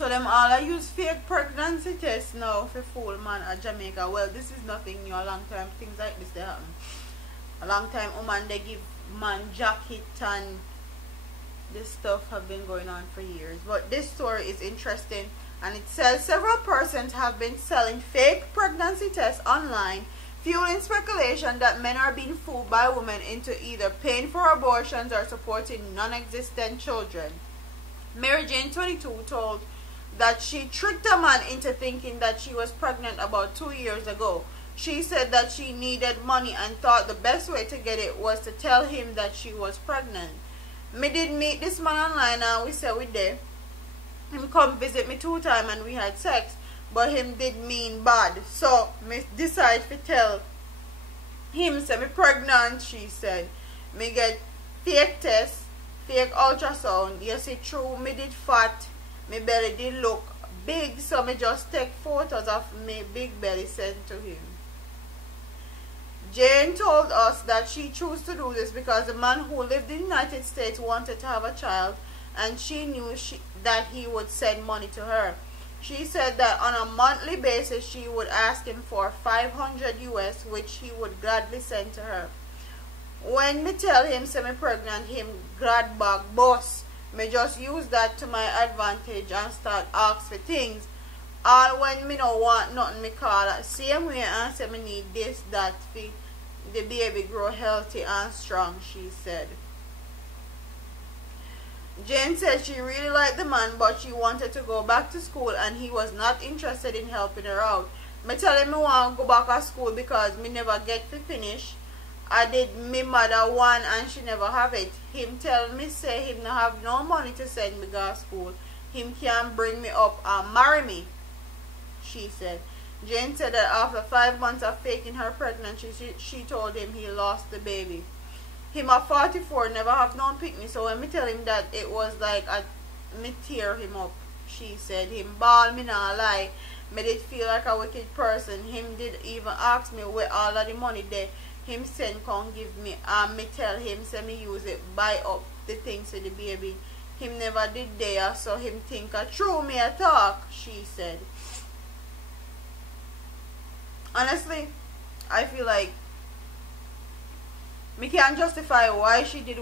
So them all I use fake pregnancy tests now for fool man at Jamaica. Well, this is nothing new. A long time things like this they happen. A long time woman they give man jacket and this stuff have been going on for years. But this story is interesting, and it says several persons have been selling fake pregnancy tests online, fueling speculation that men are being fooled by women into either paying for abortions or supporting non-existent children. Mary Jane, 22, told that she tricked a man into thinking that she was pregnant about 2 years ago. She said that she needed money and thought the best way to get it was to tell him that she was pregnant. Me did meet this man online and we said we there. Him come visit me 2 times and we had sex, but him did mean bad. So me decide to tell him say me pregnant, she said. Me get fake test, fake ultrasound. You see true me did fat, me belly did look big, so me just take photos of me big belly sent to him. Jane told us that she chose to do this because the man who lived in the United States wanted to have a child, and she knew that he would send money to her. She said that on a monthly basis she would ask him for $500 US, which he would gladly send to her. When me tell him semi pregnant, him glad bag boss. Me just use that to my advantage and start ask for things. All when me no want nothing, me call at same way and say me need this, that, for the baby grow healthy and strong, she said. Jane said she really liked the man, but she wanted to go back to school and he was not interested in helping her out. Me tell him me want to go back to school because me never get to finish. I did me mother one and she never have it. Him tell me say him no have no money to send me to school. Him can bring me up and marry me, she said. Jane said that after 5 months of faking her pregnancy, she told him he lost the baby. Him at 44 never have no picnic, so when me tell him that, it was like me tear him up, she said. Him ball, me not lie. Me did feel like a wicked person. Him did even ask me where all of the money there him send come give me, and me tell him say me use it buy up the things for the baby. Him never did there, so him think a true me a talk, she said. Honestly, I feel like me can't justify why she did,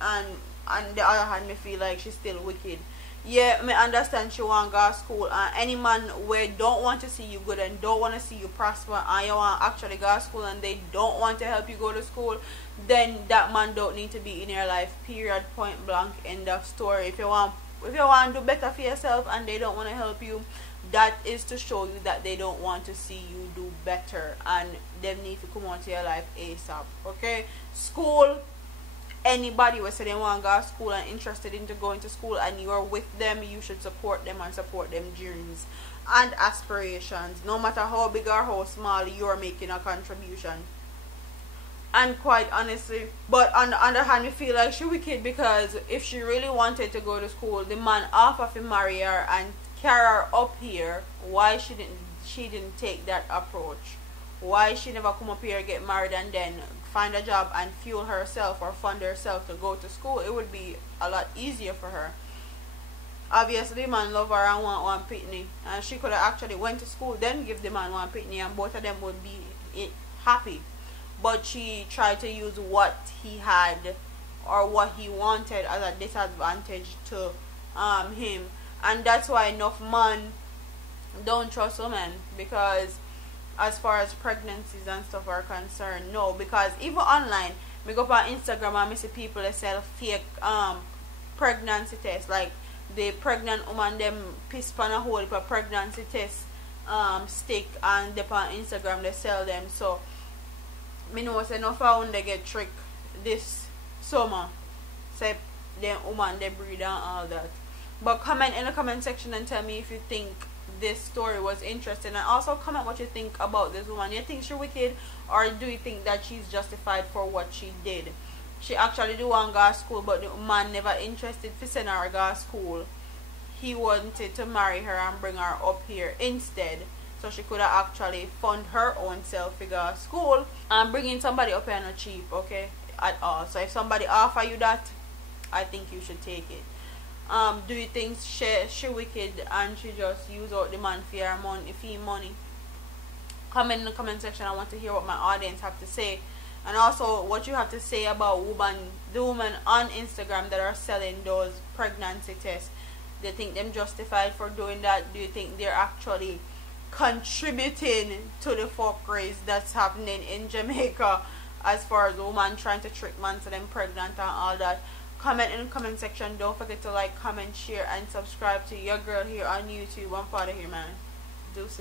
and on the other hand, me feel like she's still wicked. Yeah, me understand she want to go to school, and any man where don't want to see you good and don't want to see you prosper, and you want to actually go to school and they don't want to help you go to school, then that man don't need to be in your life, period, point blank, end of story. If you want to do better for yourself and they don't want to help you, that is to show you that they don't want to see you do better, and them need to come onto your life ASAP. Okay, school, anybody who say they want to go to school and interested into going to school and you are with them, you should support them and support them dreams and aspirations. No matter how big or how small, you are making a contribution. And quite honestly, but on the other hand, we feel like she wicked, because if she really wanted to go to school, the man offered to marry her and carry her up here. Why she didn't take that approach? Why she never come up here, get married, and then find a job and fuel herself or fund herself to go to school? It would be a lot easier for her. Obviously, the man love her and want one pitney, and she could have actually went to school, then give the man one pitney, and both of them would be happy. But she tried to use what he had or what he wanted as a disadvantage to him, and that's why enough men don't trust women, because as far as pregnancies and stuff are concerned, no. Because even online, me go on Instagram and me see people that sell fake pregnancy tests, like the pregnant woman them piss pan a hole for pregnancy test stick, and they on Instagram they sell them. So me know say no found they get tricked this summer, say them woman they breed and all that. But comment in the comment section and tell me if you think this story was interesting, and also comment what you think about this woman. You think she's wicked, or do you think that she's justified for what she did? She actually do want to go to school, but the man never interested to send her to go to school. He wanted to marry her and bring her up here instead, so she could have actually fund her own self to go to school. And bringing somebody up here not cheap, okay, at all. So if somebody offer you that, I think you should take it. Do you think she wicked and she just use out the man for her money? Comment in the comment section. I want to hear what my audience have to say, and also what you have to say about the women on Instagram that are selling those pregnancy tests. Do you think them justified for doing that? Do you think they're actually contributing to the fuckeries that's happening in Jamaica, as far as women trying to trick man to them pregnant and all that? Comment in the comment section. Don't forget to like, comment, share, and subscribe to your girl here on YouTube. I'm part of here, man. Deuces.